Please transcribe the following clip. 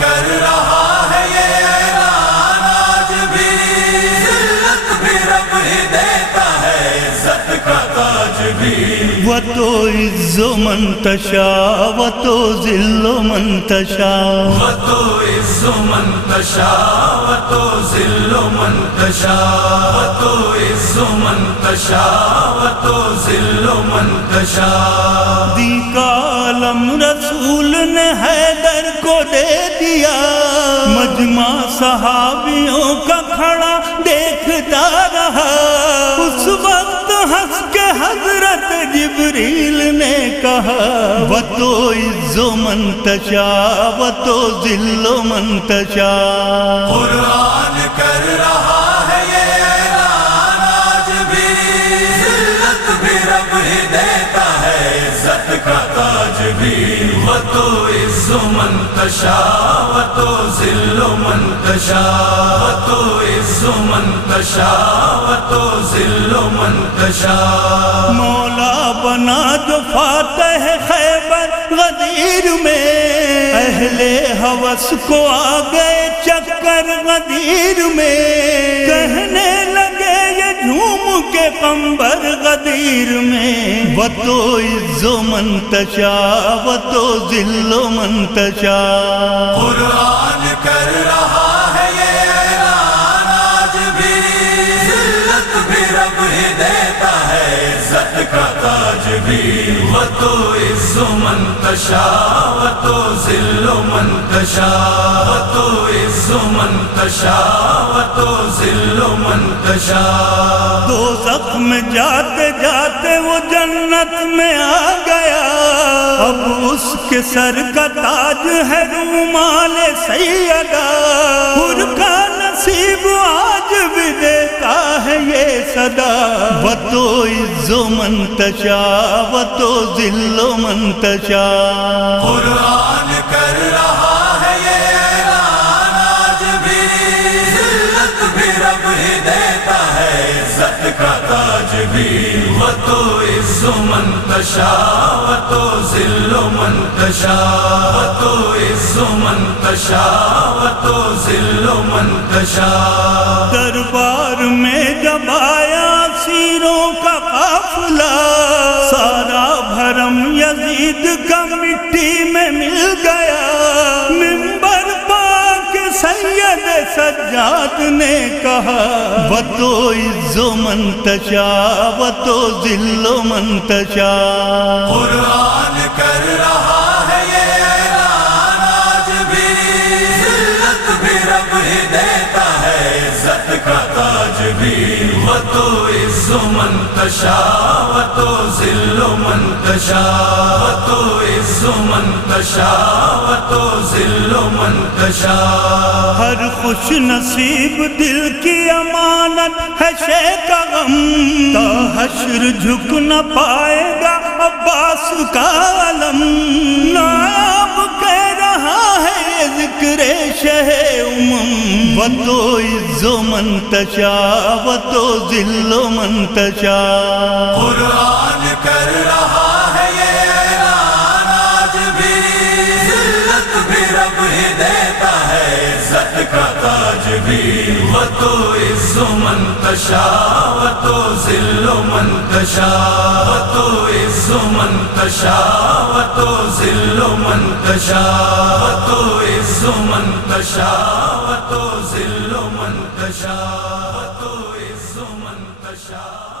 کر رہا ہے یہ اعلان آج بھی، ذلت بھی رب ہی دیتا ہے، عزت کا تاج بھی۔ وتعز من تشاء وتذل من تشاء، وتعز من تشاء وتذل من تشاء، وتعز من تشاء وتذل من تشاء۔ دی کا عالم رسول نے حیدر کو دے دیا، مجمع صحابیوں کا کھڑا دیکھتا رہا۔ اس وقت ہنس کے حضرت جبریل نے کہا وَتُعِزُّ مَن تَشَاءُ وَتُذِلُّ مَن تَشَاءُ۔ قرآن کر رہا ہے یہ اعلان آج بھی، ذلت بھی رب ہی دیتا ہے، عزت کا تاج بھی۔ وَتُعِزُّ مَن تَشَاءُ وَتُذِلُّ مَن تَشَاءُ، وَتُعِزُّ مَن تَشَاءُ وَتُذِلُّ مَن تَشَاءُ۔ مولا بنا جو فاتح خیبر غدیر میں، اہل ہوس کو آ گئے چکر غدیر میں، کہنے لگے یہ جھوم کے قمبر غدیر میں۔ وَتُعِزُّ مَن تَشَاءُ وَتُذِلُّ مَن تَشَاءُ۔ قرآن کر رہا ہے یہ اعلان آج بھی، ذلت بھی رب ہی دیتا ہے، عزت کا تاج بھی۔ وَتُعِزُّ مَن تَشَاءُ وَتُذِلُّ مَن تَشَاءُ، وَتُعِزُّ مَن تَشَاءُ وَتُذِلُّ مَن تَشَاءُ۔ دوزخ میں جاتے جاتے وہ جنت میں آ گیا، اب اس کے سر کا تاج ہے رومال سیدہ، حور کا نصیب آج بھی دیتا ہے یہ صدا۔ وَتُعِزُّ مَن تَشَاءُ وَتُذِلُّ مَن تَشَاءُ۔ قرآن کر رہا ہے یہ اعلان آج بھی، ذلت بھی رب ہی دیتا ہے، عزت کا تاج بھی۔ وَتُعِزُّ مَن تَشَاءُ وَتُذِلُّ مَن تَشَاءُ، وَتُعِزُّ مَن تَشَاءُ وَتُذِلُّ مَن تَشَاءُ۔ دربار میں جب آیا سیروں کا قافلہ، سارا بھرم یزید کا مٹی میں مل گیا، منبر پاک سید سجاد نے کہا وَتُعِزُّ مَن تَشَاءُ وَتُذِلُّ مَن تَشَاءُ۔ قرآن کر رہا ہے یہ اعلان آج بھی، ذلت بھی رب ہی دیتا ہے، عزت کا تاج بھی۔ وَتُعِزُّ مَن تَشَاءُ وَتُذِلُّ مَن تَشَاءُ، وَتُعِزُّ مَن تَشَاءُ وَتُذِلُّ مَن تَشَاءُ۔ ہر خوش نصیب دل کی امانت ہے شے کا غم، تا حشر جھک نہ پائے گا عباس کا علم، نائب کہہ رہا ہے ذکر شہ امم۔ وَتُعِزُّ مَن تَشَاءُ وَتُذِلُّ مَن تَشَاءُ۔ قرآن کر رہا ہے یہ اعلان آج بھی، ذلت بھی رب ہی دیتا ہے، عزت کا تاج بھی۔ وَتُعِزُّ مَن تَشَاءُ وَتُذِلُّ مَن تَشَاءُ، وَتُعِزُّ مَن تَشَاءُ وَتُذِلُّ مَن تَشَاءُ، وَتُعِزُّ مَن تَشَاءُ وَتُذِلُّ مَن تَشَاءُ، وَتُعِزُّ مَن تَشَاءُ۔